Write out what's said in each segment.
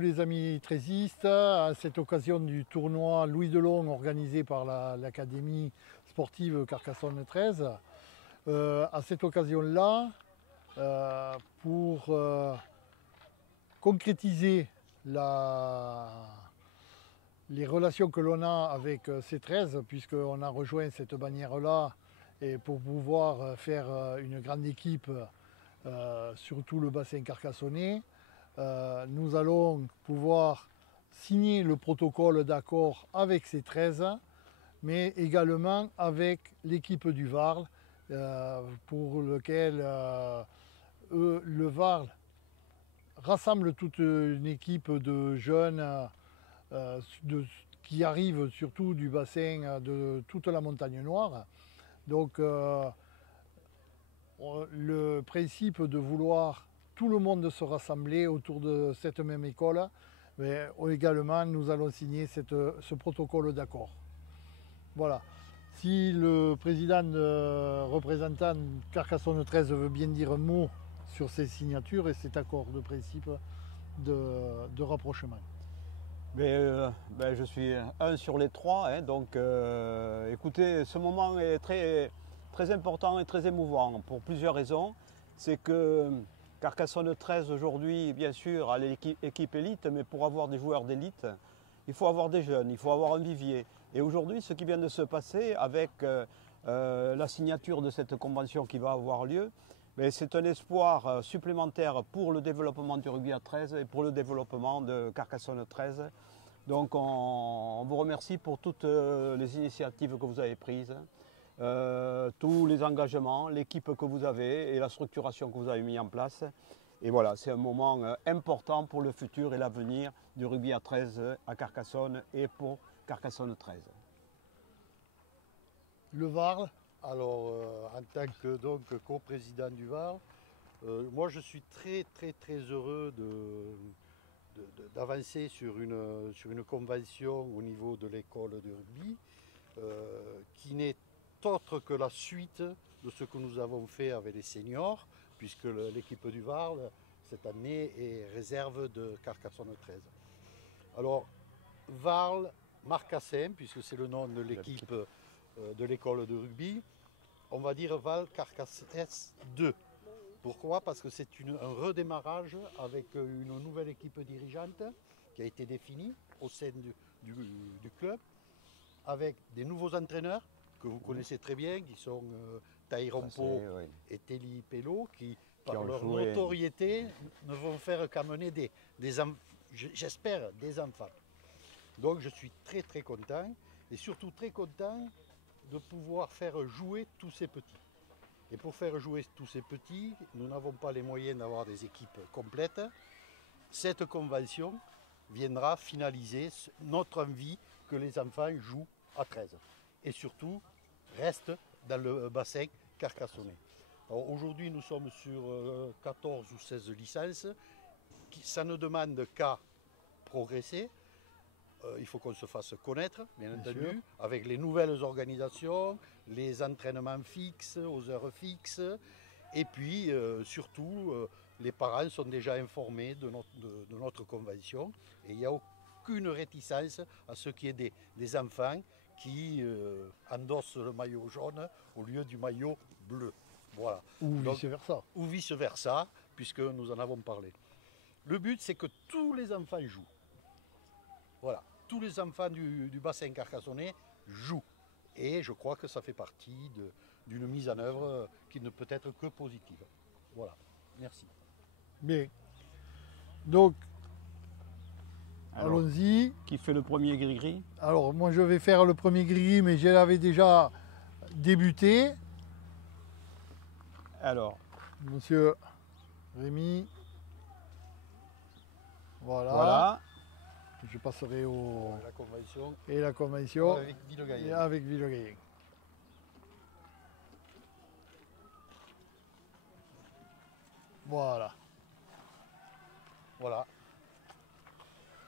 tous les amis trésistes à cette occasion du tournoi Louis Delon organisé par l'Académie sportive Carcassonne 13. À cette occasion-là, pour concrétiser les relations que l'on a avec C13, puisqu'on a rejoint cette bannière-là, et pour pouvoir faire une grande équipe sur tout le bassin carcassonnais, nous allons pouvoir signer le protocole d'accord avec C13, mais également avec l'équipe du Varl, pour lequel le Varl rassemble toute une équipe de jeunes qui arrivent surtout du bassin de toute la montagne noire. Donc le principe de vouloir tout le monde se rassembler autour de cette même école, mais également nous allons signer ce protocole d'accord. Voilà. Si le président représentant Carcassonne 13 veut bien dire un mot sur ces signatures et cet accord de principe de rapprochement. Je suis un sur les trois, hein, donc écoutez, ce moment est très, très important et très émouvant pour plusieurs raisons. C'est que Carcassonne 13 aujourd'hui, bien sûr, a l'équipe élite, mais pour avoir des joueurs d'élite, il faut avoir des jeunes, il faut avoir un vivier. Et aujourd'hui, ce qui vient de se passer avec la signature de cette convention qui va avoir lieu, c'est un espoir supplémentaire pour le développement du rugby à 13 et pour le développement de Carcassonne 13. Donc on vous remercie pour toutes les initiatives que vous avez prises, tous les engagements, l'équipe que vous avez et la structuration que vous avez mis en place. Et voilà, c'est un moment important pour le futur et l'avenir du rugby à 13 à Carcassonne et pour Carcassonne 13. Le Varl. Alors, en tant que co-président du Var, moi je suis très heureux d'avancer sur une convention au niveau de l'école de rugby qui n'est autre que la suite de ce que nous avons fait avec les seniors, puisque l'équipe du Var cette année est réserve de Carcassonne 13. Alors, Varl Marcassin, puisque c'est le nom de l'équipe de l'école de rugby, on va dire Val Carcassès 2. Pourquoi? Parce que c'est un redémarrage avec une nouvelle équipe dirigeante qui a été définie au sein du club, avec des nouveaux entraîneurs que vous connaissez très bien, qui sont Taïron Po et Telly Pello, qui par leur notoriété ne vont faire qu'amener j'espère, des enfants. Donc je suis très content, et surtout très content de pouvoir faire jouer tous ces petits. Et pour faire jouer tous ces petits, nous n'avons pas les moyens d'avoir des équipes complètes. Cette convention viendra finaliser notre envie que les enfants jouent à 13. Et surtout, restent dans le bassin carcassonnais. Aujourd'hui, nous sommes sur 14 ou 16 licences. Ça ne demande qu'à progresser. Il faut qu'on se fasse connaître, bien entendu, avec les nouvelles organisations, les entraînements fixes, aux heures fixes. Et puis, surtout, les parents sont déjà informés de notre convention. Et il n'y a aucune réticence à ce qu'il y ait des enfants qui endossent le maillot jaune au lieu du maillot bleu. Voilà. Ou vice-versa. Ou vice-versa, puisque nous en avons parlé. Le but, c'est que tous les enfants jouent. Voilà, tous les enfants du bassin carcassonnais jouent. Et je crois que ça fait partie d'une mise en œuvre qui ne peut être que positive. Voilà, merci. Bien. Donc, allons-y. Qui fait le premier gris-gris? Alors, moi je vais faire le premier gris, mais je l'avais déjà débuté. Alors, Monsieur Rémi. voilà. Je passerai La convention. Et la convention. Avec Villegayen. Et avec Villegayen. Voilà. Voilà.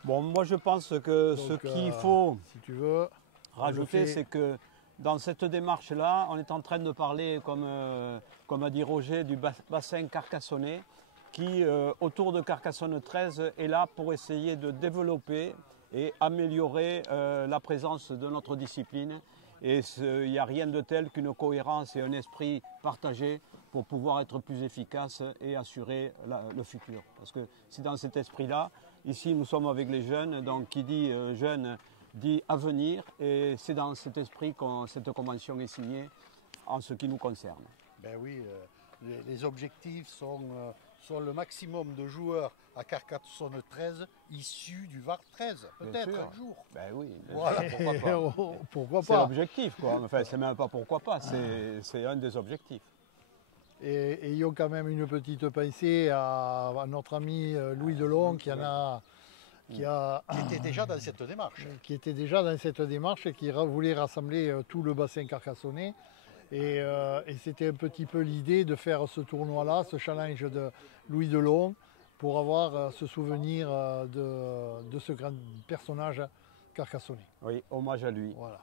Bon, moi je pense que Donc, ce qu'il faut si tu veux, rajouter, c'est que dans cette démarche-là, on est en train de parler, comme a dit Roger, du bassin carcassonnais. qui, autour de Carcassonne 13, est là pour essayer de développer et améliorer la présence de notre discipline. Et il n'y a rien de tel qu'une cohérence et un esprit partagé pour pouvoir être plus efficace et assurer le futur. Parce que c'est dans cet esprit-là, ici nous sommes avec les jeunes, donc qui dit jeunes dit avenir, et c'est dans cet esprit que cette convention est signée en ce qui nous concerne. Ben oui, les objectifs sont le maximum de joueurs à Carcassonne 13 issus du VAR 13, peut-être un jour. Ben oui, voilà, pourquoi pas. Pourquoi pas. C'est l'objectif, quoi. Enfin, c'est même pas pourquoi pas, c'est un des objectifs. Et ayons quand même une petite pensée à notre ami Louis Delon qui était déjà dans cette démarche. Qui était déjà dans cette démarche et qui voulait rassembler tout le bassin carcassonnais. Et c'était un petit peu l'idée de faire ce tournoi-là, ce challenge de Louis Delon, pour avoir ce souvenir de ce grand personnage carcassonnais. Oui, hommage à lui. Voilà.